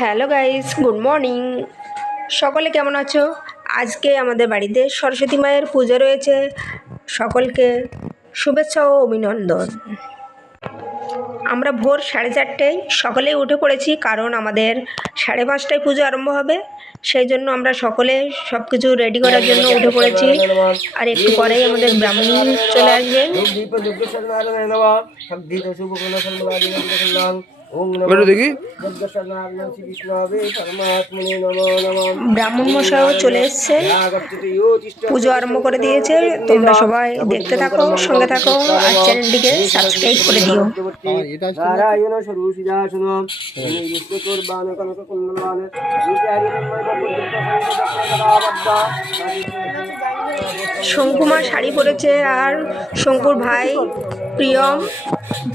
Hello guys, good morning. সকলে কেমন আছো? আজকে আমাদের বাড়িতে সরস্বতী মায়ের পুজো রয়েছে। সকলকে শুভেচ্ছা ও অভিনন্দন। আমরা ভোর 4:30টায় সকলেই উঠে পড়েছি, কারণ আমাদের 5:30টায় পুজো আরম্ভ হবে। সেই জন্য আমরা সকলে সব কিছু রেডি করার জন্য উঠে পড়েছি। আর একটু পরেই আমাদের ব্রাহ্মণ চলে আসবে। দেখি ব্রাহ্মণ মশাইও চলে এসছে, পুজো আরম্ভ করে দিয়েছে। তোমরা সবাই দেখতে থাকো, সঙ্গে থাকো, আর চ্যানেলটিকে সাবস্ক্রাইব করে দিও। শঙ্কুমা শাড়ি পরেছে, আর শঙ্কুর ভাই প্রিয়ম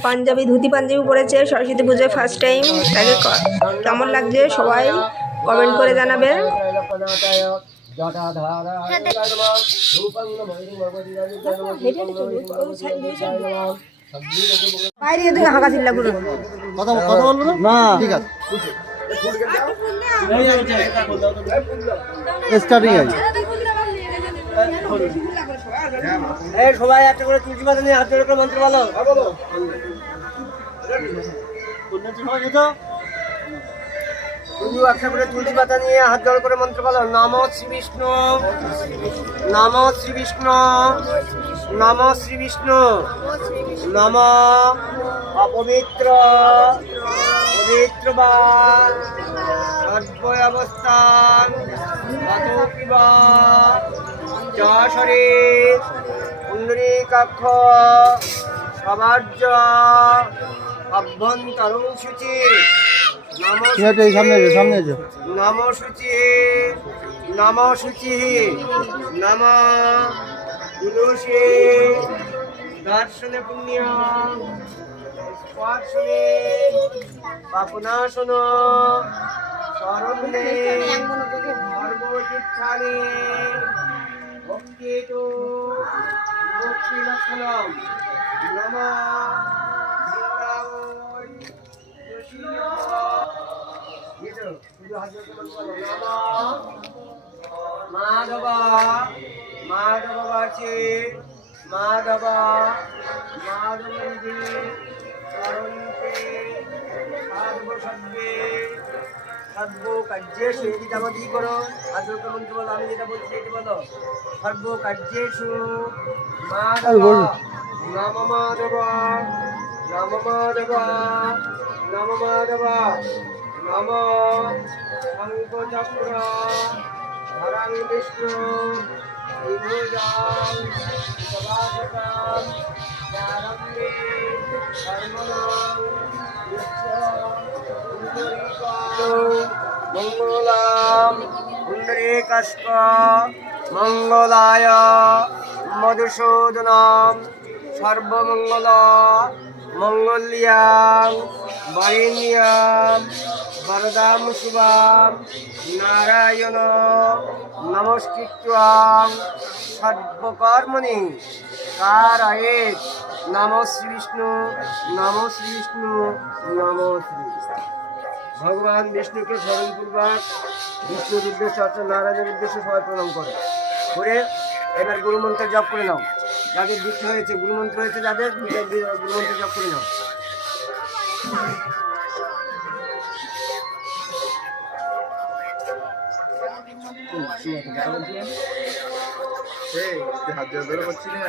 পাঞ্জাবি, ধুতি পাঞ্জাবি পরেছে। সরস্বতী পুজোয় ফার্স্ট টাইম। তাকে কেমন লাগছে সবাই কমেন্ট করে জানাবে। কথা বলবো না, ঠিক আছে, স্টার্টিং আছে। সবাই একটা করে তুলসী পাতা নিয়ে হাত জোড় করে মন্ত্র বলো। একটা করে তুলসী পাতা নিয়ে হাত জোড় করে মন্ত্র বলো। নমো শ্রী বিষ্ণু, নমো শ্রী বিষ্ণু, নমো শ্রী বিষ্ণু, নম অপবিত্র পবিত্র বা সর্বয় অবস্থান যশরে পুণ্ডরীকাক্ষ সবার্য অভ্যন্তরং শুচি নম শুচি, নম শুচি, নম তুলসী দর্শনে পুণ্য স্পর্শনে পাপনাশন শরণে সর্বতীর্থানে ভক্তিতো মুক্তি লক্ষণম নমঃ মাধব মাধব বাচে মাধব মাধব চরণে সর্বসব্বে সর্ব কার্যেষু, এটি আমাদের কি করো আজকে মন্ত্র বলো। আমি যেটা বলছি এটি বলো। সর্ব কার্যেষু মাধব নম মাধব, নম মাধব, নম মাধব, নম শঙ্খচক্র ধরং বিষ্ণু বিভুজাং সদাশতাং চারম্যে কর্মণং মঙ্গলাম পুণ্ডরীকাস্ক মঙ্গলায় মধুসূদনম সর্বমঙ্গল মঙ্গল্যাং বরেণ্যাং বরদাং শুভাং নারায়ণ নমস্কৃত্যাং সর্বকর্মণি কারয়েৎ। নমো শ্রী বিষ্ণু, নমো শ্রী বিষ্ণু, নমো শ্রী ভগবান বিষ্ণুকে স্মরণপূর্বক বিষ্ণুর উদ্দেশ্যে অর্থাৎ নারায়ণের উদ্দেশ্যে সবাই প্রণাম করে এবার গুরুমন্ত্র জপ করে নাও। যাদের দীক্ষা হয়েছে, গুরুমন্ত্র হয়েছে যাদের, গুরুমন্ত্র জপ করে নাও। হাত জোড় বেরো করছি না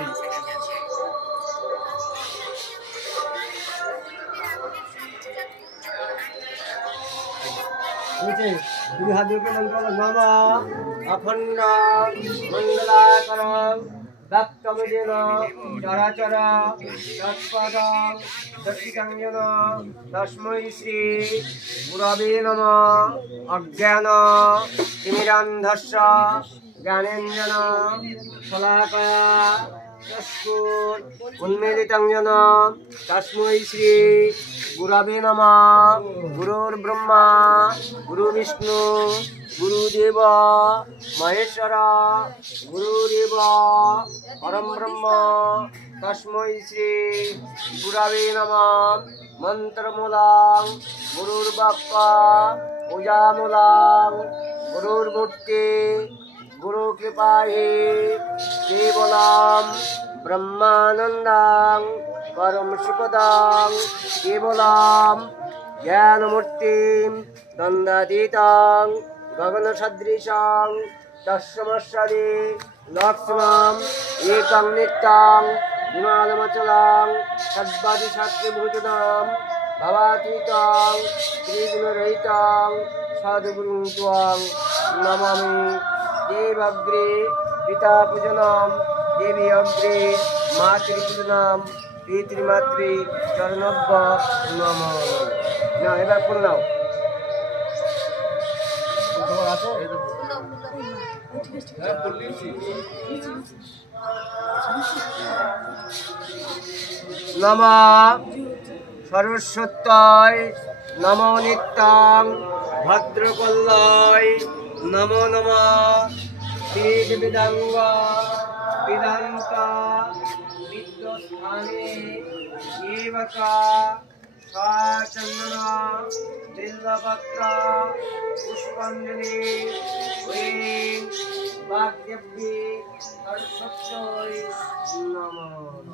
দুই হাত দিয়ে মন্ত্র বলো। নম অখণ্ড মণ্ডলাকারং দত্তমজেন চরাচর তৎপদং দক্ষিণাঞ্জন তস্मै শ্রী গুরবে নমঃ। অজ্ঞান তিমিরান্ধস্য জ্ঞানেঞ্জন শলাকয়া চক্ষুর উন্মীলিतं येन তস্मै শ্রী গুরবে নমঃ। গুরুর্ব্রহ্মা গুরুবিষ্ণু গুরুদেব মহেশ্বর গুরুদেব পরম ব্রহ্ম তস্मै শ্রী গুরবে নমঃ। মন্ত্রমূলং গুরুর্বাক্য পূজামূলাং গুরুর্মূর্তে গুরুকৃপায়ে কেবলাং ব্রহ্মানন্দাং পরম সুখদাং কেবলাং জ্ঞানমূর্তিং দ্বন্দ্বাতীতাং গগনসদৃশাং তস্মশ্বরে লক্ষ্মণং একং নিত্যাং হিমালমচলাং সদ্বাদিশাস্ত্রভূতনাং ভবাতীতাং ত্রিগুণরহিতাং সাধুগুরুং ত্বাং নমামি দেবগ্রে পিতা পূজনম দেবী অগ্রে মাতৃপূজনম পিতৃমাতৃ চরণব্য নম। না এবার ফুল নাও। নম সরস্বত্যায় নম নিত্যাং ভদ্রকল্যায় নমো নমঃ বেদ বেদাঙ্গ বেদান্ত বিদ্যস্থানে এবকা চন্দন বিল্বপত্র পুষ্পাঞ্জলি ওম বাগ্দেবী সরস্বত্যৈ নমঃ।